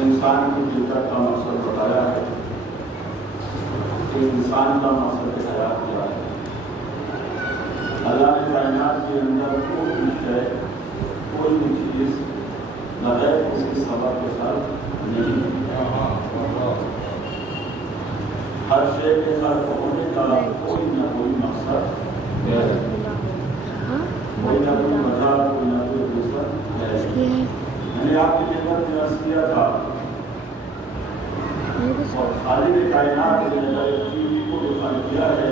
انسان کی فطرت کا مقصد بتایا ہے کہ انسان کا مقصد حیات کیا ہے. اللہ نے کائنات کے اندر کوئی بھی شے کوئی بھی چیز بغیر کسی سبب کے ساتھ نہیں. ہر شے کے ساتھ ہونے کا کوئی نہ کوئی مقصد ہے, کوئی نہ کوئی مزاج, کوئی نہ کوئی دوسرا ہے. میں نے آپ کی خدمت میں عرض کیا تھا اور خالق کائنات نے اگر ایک چیز کو ڈیفائن کیا ہے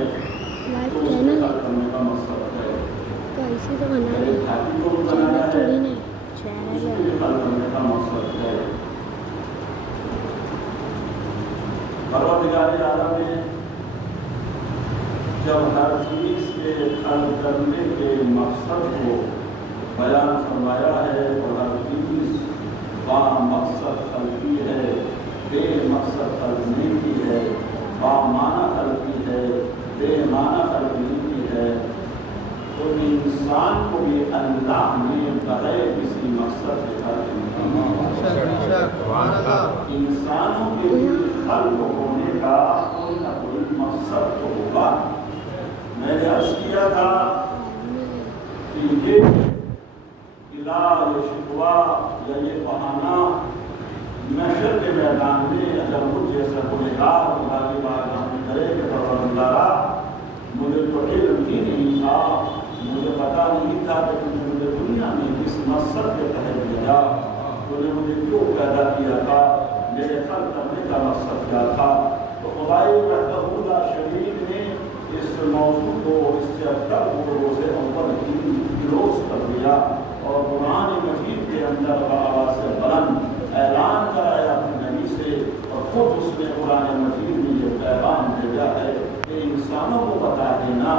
تو اس کو حل کرنے کا مقصد ہے. کو بنانا ہے, اس کو حل کرنے کا مقصد ہے. پروردگار عالم نے جب ہر چیز کے حل کرنے کے مقصد کو بیان فرمایا ہے اور ہر چیز با مقصد خلقی ہے, بے مقصد خلق نہیں کی ہے, با معنی خلقی ہے, بے معنی خلق اللہ نے بغیر کسی مقصد کے انسانوں کے خلق ہونے کا کوئی نہ کوئی مقصد تو ہوگا. میں نے عرض کیا تھا کہ یہ گلا یا شکوہ یا یہ بہانہ محشر کے میدان میں اگر مجھ جیسا گنہگار اللہ کی بارگاہ میں کرے کہ پروردگارا مجھے تو علم ہی نہیں تھا, مجھے پتا نہیں تھا کہ تم نے مجھے دنیا میں کس مقصد کے تحت بھیجا, تو نے مجھے کیوں پیدا کیا تھا, میرے خلق کرنے کا مقصد کیا تھا. تو خدائی وحدہ لا شریک نے اس موضوع کو, اس چیپٹر کو روز اول کی کلوز کر دیا اور قرآن مجید کے اندر بآواز بلند اعلان کرایا اپنے نبی سے, اور خود اس نے قرآن مجید میں یہ پیغام بھیجا ہے کہ انسانوں کو بتا دینا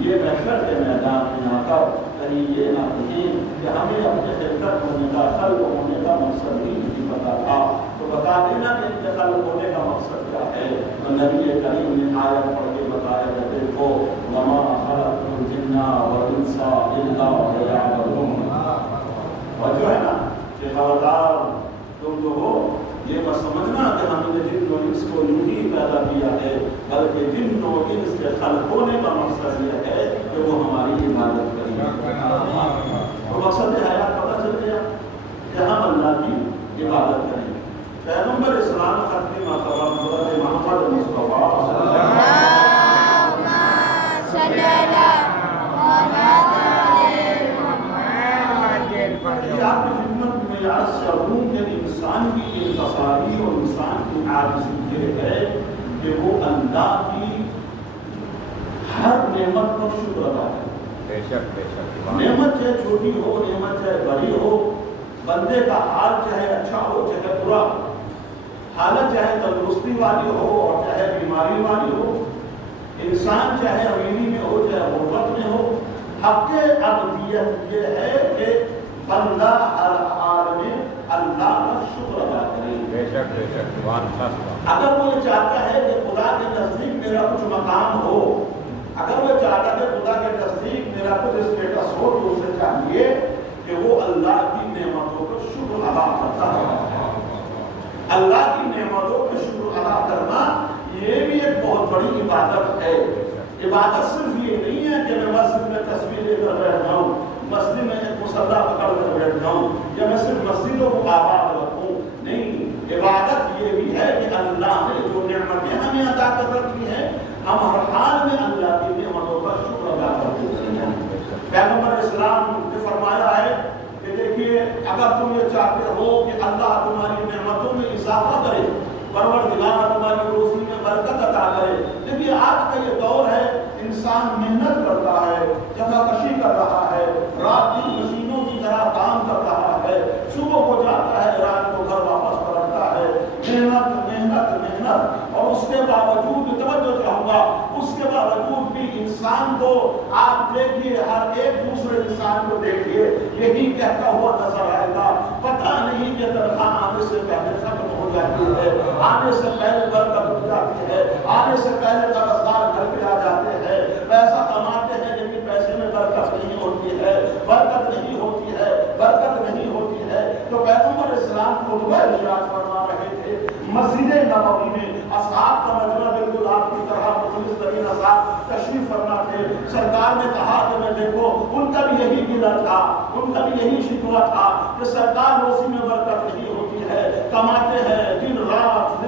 یہ محشر کے میدان میں آ کر کہیں یہ نہ کہیں کہ ہمیں اپنے خلقت ہونے کا, خلق ہونے کا مقصد ہی نہیں پتا تھا, تو بتا دینا کہ ان کے خلق ہونے کا مقصد کیا ہے. تو نبی کریم نے آیت پڑھ کے بتایا کہ دیکھو وما خلقت الجن والانس الا ليعبدون, اور جو ہے نا کہ خبردار تم جو ہو یہ مت سمجھنا کہ ہم نے جن و انس کو یوں ہی پیدا کیا ہے, بلکہ جن و انس کے خلق ہونے کا مقصد یہ ہے کہ وہ ہماری عبادت کریں. تو مقصد حیات پتہ چل گیا کہ ہم اللہ کی عبادت کریں. پیغمبر اسلام ختمی مرتبہ حضرت محمد مصطفیٰ آپ کی خدمت میں یاد شعور کہ انسان کی یہ تصاویر اور انسان کی عاجزی یہ ہے کہ وہ اللہ کی ہر نعمت پر شکر ادا کرے. نعمت چاہے چھوٹی ہو, نعمت چاہے بڑی ہو, بندے کا حال چاہے اچھا ہو چاہے برا, حالت چاہے تندرستی والی ہو اور چاہے بیماری والی ہو, انسان چاہے امیری میں ہو چاہے غربت میں ہو, حق عبدیت یہ ہے کہ بندہ ہر حال میں اللہ کا شکر ادا کرے. اگر وہ یہ چاہتا ہے کہ خدا کے نزدیک میرا کچھ مقام ہو, اگر وہ چاہتا ہے خدا کے نزدیک میرا کچھ اسٹیٹس ہو, تو اسے چاہیے کہ وہ اللہ کی نعمتوں کا شکر ادا کرتا ہے. اللہ کی نعمتوں کا شکر ادا کرنا یہ بھی ایک بہت بڑی عبادت ہے. عبادت صرف یہ نہیں ہے کہ میں مسجد میں تصویر لے کر بیٹھ جاؤں, مسجد میں ایک مصلی پکڑ کر بیٹھ جاؤں, یا میں صرف مسجدوں کو آباد رکھوں. نہیں, عبادت یہ بھی ہے کہ اللہ نے جو نعمتیں ہمیں عطا کر رکھی ہیں ہم ہر حال میں اللہ کی نعمتوں کا شکر ادا کرتے ہیں. پیغمبر اسلام نے فرمایا ہے کہ دیکھیے اگر تم یہ چاہتے ہو کہ اللہ تمہاری نعمتوں میں اضافہ کرے, پروردگار تمہاری روزی میں برکت عطا کرے. دیکھیے آج کا یہ دور ہے, انسان محنت کرتا ہے, جگہ کشی کر رہا ہے, رات دن مشینوں کی طرح کام کر رہا ہے, صبح کو جاتا ہے رات کو گھر واپس پلٹتا ہے, محنت محنت محنت, اور اس کے باوجود توجہ چاہوں گا, اس کے باوجود بھی انسان کو آپ دیکھیے, ہر ایک دوسرے انسان کو دیکھیے یہی کہتا ہوا نظر آئے گا, پتہ نہیں کہ تنخواہ آنے سے پہلے ختم ہو جاتی ہے, آنے سے پہلے برکت ہو جاتی ہے, آنے سے پہلے قرضدار گھر پہ آ جاتے ہیں, پیسہ کماتے ہیں لیکن پیسے میں برکت نہیں ہوتی ہے, برکت نہیں ہوتی ہے, برکت نہیں ہوتی ہے. تو پیغمبر اسلام خطبہ ارشاد فرما رہے تھے مسجد نبوی میں, اصحاب کا مجمع بالکل آپ کی طرح مخلص ترین اصحاب تشریف فرما تھے. سرکار نے کہا کہ میں دیکھو ان کا بھی یہی گلہ تھا, ان کا بھی یہی شکوہ تھا کہ سرکار روزی میں برکت نہیں ہوتی ہے, کماتے ہیں دن رات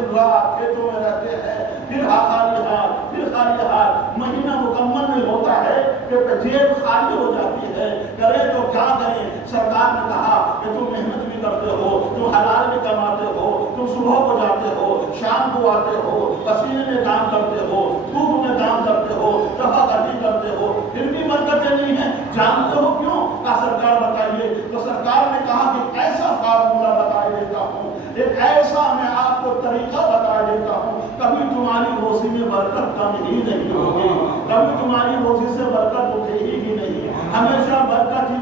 کھیتوں میں رہتے ہیں, پھر خالی ہاتھ, مہینہ مکمل نہیں ہوتا ہے کہ جیب خالی ہو جاتی ہے, کرے تو کیا کریں. سرکار نے کہا کہ تم محنت بھی کرتے ہو, تم حلال بھی کماتے ہو, تم صبح کو جاتے ہو, شام کو آتے ہو, پسینے میں کام کرتے ہو, دھوپ میں کام کرتے ہو, دفع گردی کرتے ہو, پھر بھی برکتیں نہیں ہیں, جانتے ہو کیوں؟ کہا سرکار بتائیے. تو سرکار نے کہا کہ ایسا فارمولہ بتا دیتا ہوں, ایک ایسا میں آپ کو طریقہ بتا دیتا ہوں, کبھی تمہاری روزی میں برکت کم ہی نہیں ہوگی, کبھی تمہاری روزی سے برکت اٹھے ہی نہیں, ہمیشہ برکت ہی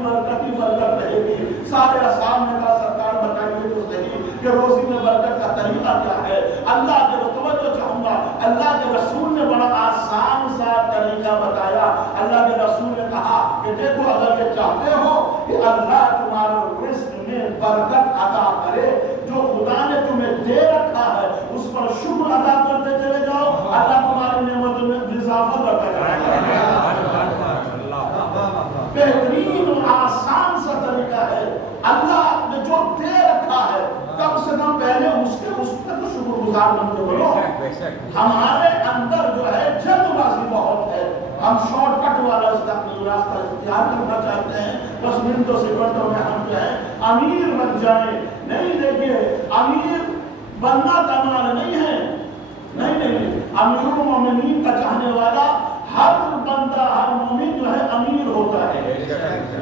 برکت رہے گی. سارے اصحاب نے کہا سرکار بتائیے تو صحیح کہ روزی میں برکت کا طریقہ کیا ہے. اللہ کے توجہ چاہوں گا, اللہ کے رسول نے بڑا آسان سا طریقہ بتایا. اللہ کے رسول نے کہا کہ دیکھو اگر یہ چاہتے ہو کہ اللہ تمہارے رزق میں برکت عطا کرے، جو خدا نے تمہیں دے رکھا ہے اس پر شکر ادا کرتے چلے جاؤ، اللہ تمہاری نعمتوں میں اضافہ کرتا جائے گا. بہترین اور آسان سا طریقہ ہے. اللہ نے جو دے رکھا ہے کم سے کم پہلے اس کے تو شکر گزار بن کے بولو. ہمارے اندر جو ہے جلد بازی بہت ہے، ہم شارٹ کٹ والا راستہ اختیار کرنا چاہتے ہیں، بس منٹوں سیکنڈوں میں ہم جو ہے امیر بن جائیں. نہیں، دیکھیے امیر بننا کمال نہیں ہے، نہیں، امیر المومنین کا چاہنے والا ہر بندہ، ہر مومن جو ہے امیر ہوتا ہے.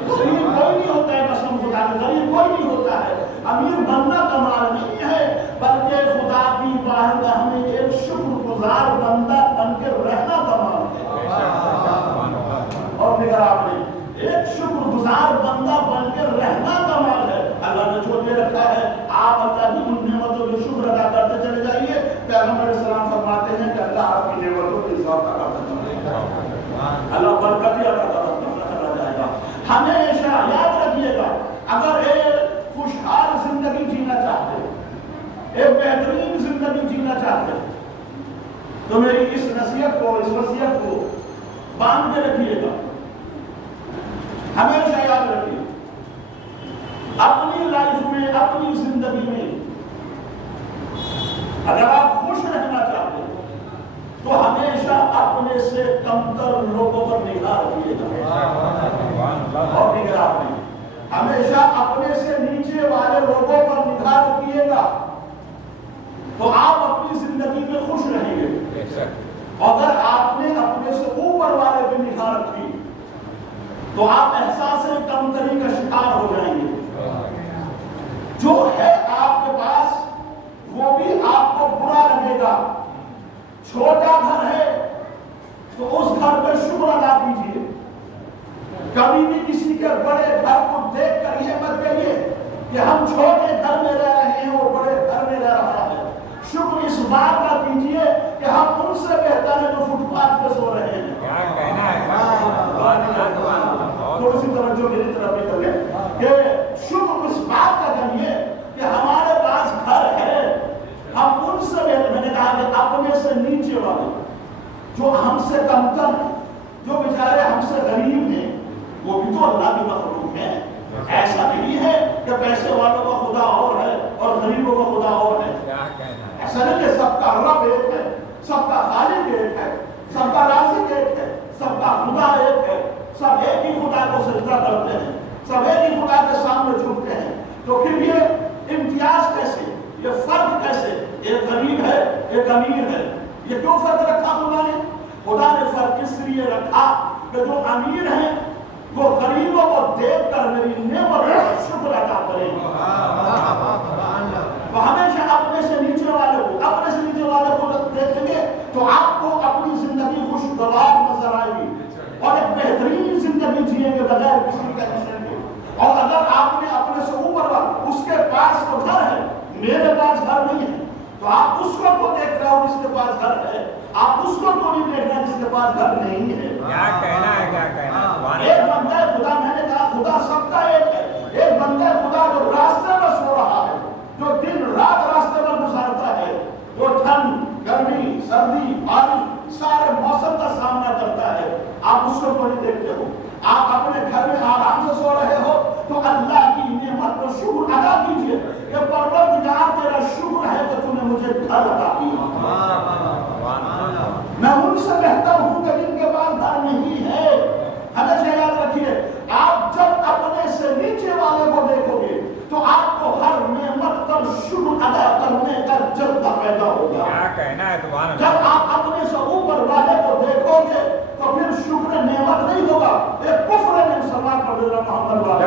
غریب کوئی نہیں ہوتا ہے، قسم خدا کی، غریب کوئی نہیں ہوتا ہے. امیر بننا کمال نہیں ہے، بلکہ خدا کی بارگاہ میں ایک شکر گزار بندہ بن کے رہنا کمال ہے. اور دیکھا آپ نے، ایک شکر گزار بندہ بن کے رہنا کمال ہے. اللہ نے جو دے رکھا ہے آپ اللہ کی ان نعمتوں کے شکر ادا کرتے چلے جائیے. پیغمبر السلام فرماتے ہیں کہ اللہ آپ کی نعمتوں کی اضافہ کرتا چلے گا، اللہ برکت عطا کرتا جائے گا. ہمیشہ یاد رکھیے گا، اگر ایک خوشحال زندگی جینا چاہتے، ایک بہترین زندگی جینا چاہتے، تو میری اس نصیحت کو، اس وصیت کو باندھ کے رکھیے گا. ہمیشہ یاد رکھیے، اپنی لائف میں، اپنی زندگی میں اگر آپ خوش رہنا چاہتے ہیں تو ہمیشہ اپنے سے کمتر لوگوں پر نگاہ رکھیے گا. اور نگاہ میں ہمیشہ اپنے سے نیچے والے لوگوں پر نگاہ رکھیے گا تو آپ اپنی زندگی میں خوش رہیں گے. اگر آپ نے اپنے سے اوپر والے پہ نگاہ رکھی تو آپ احساس کمتری کا شکار ہو جائیں گے. جو ہے آپ کے پاس وہ بھی آپ کو برا لگے گا. چھوٹا گھر ہے تو اس گھر پہ شکر ادا کیجیے. کبھی بھی کسی کے بڑے گھر کو دیکھ کر یہ مت کہیے کہ ہم چھوٹے گھر میں رہ رہے ہیں اور بڑے گھر میں رہ رہا ہے. شکر اس بات کا کیجیے کہ ہم ان سے بہتر ہیں جو فٹ پاتھ پہ سو رہے ہیں. تھوڑی سی توجہ میری طرف بھی کر لیں کہ شکر اس بات کا کریے کہ ہمارے پاس گھر ہے، ہم ان سے بہتر. میں نے کہا کہ اپنے سے نیچے والے جو ہم سے کمتر ہیں، جو بیچارے ہم سے غریب ہیں، وہ بھی تو اللہ کی مخلوق ہے. ایسا نہیں ہے کہ پیسے والوں کا خدا اور ہے اور غریبوں کا خدا اور ہے. ایسا نہیں کہ سب کا رب ایک ہے، سب کا خالق ایک ہے، سب کا رازق ایک ہے، سب کا خدا ایک ہے. سب ایک ہی خدا کو سجدہ کرتے ہیں، سب ایک ہی خدا کے سامنے جھکتے ہیں. تو پھر یہ امتیاز کیسے، یہ فرق کیسے؟ ایک غریب ہے، ایک امیر ہے. یہ کیوں فرق رکھا خدا نے؟ خدا نے فرق اس لیے رکھا کہ جو امیر ہیں وہ غریبوں کو دیکھ کر میری نعمت کا شکر ادا کریں. تو ہمیشہ اپنے سے نیچے والے کو دیکھیں گے تو آپ کو اپنی زندگی خوشگوار نظر آئے گی اور ایک بہترین زندگی جیئیں گے بغیر کسی ٹینشن کے. اور اگر آپ نے اپنے سے اوپر والا، اس کے پاس تو گھر ہے، میرے پاس گھر نہیں ہے، تو آپ اس کو دیکھ رہے ہو جس کے پاس گھر ہے، آپ اس کو نہیں دیکھ رہے جس کے پاس گھر نہیں ہے. کیا کہنا ہے، کیا کہنا ہے. ایک بندہ خدا، میں نے کہا خدا سب کا ایک ہے. ایک بندہ خدا جو راستے میں سو رہا ہے، جو دن رات راستے میں گزارتا ہے، جو ٹھنڈ، گرمی، سردی، بارش، سارے موسم کا سامنا کرتا ہے. آپ اس کو نہیں دیکھتے ہو. آپ اپنے گھر میں آرام سے سو رہے ہو تو اللہ کی نعمت پر شکر ادا کیجیے کہ پروردگار تیرا شکر ہے کہ تو نے مجھے گھر عطا کیا. میں ان سے بہتر ہوں کہ جن کے پاس گھر نہیں ہے. ہمیشہ یاد رکھیے، آپ جب اپنے سے نیچے والے کو دیکھو گے تو آپ کو ہر نعمت پر شکر ادا کرنے کا جذبہ پیدا ہوگا. کیا کہنا ہے. جب آپ اپنے سے اوپر والے کو دیکھو گے تو پھر شکر نعمت نہیں ہوگا، ایک کفر میں سماعت پڑھ رہا محمد والے.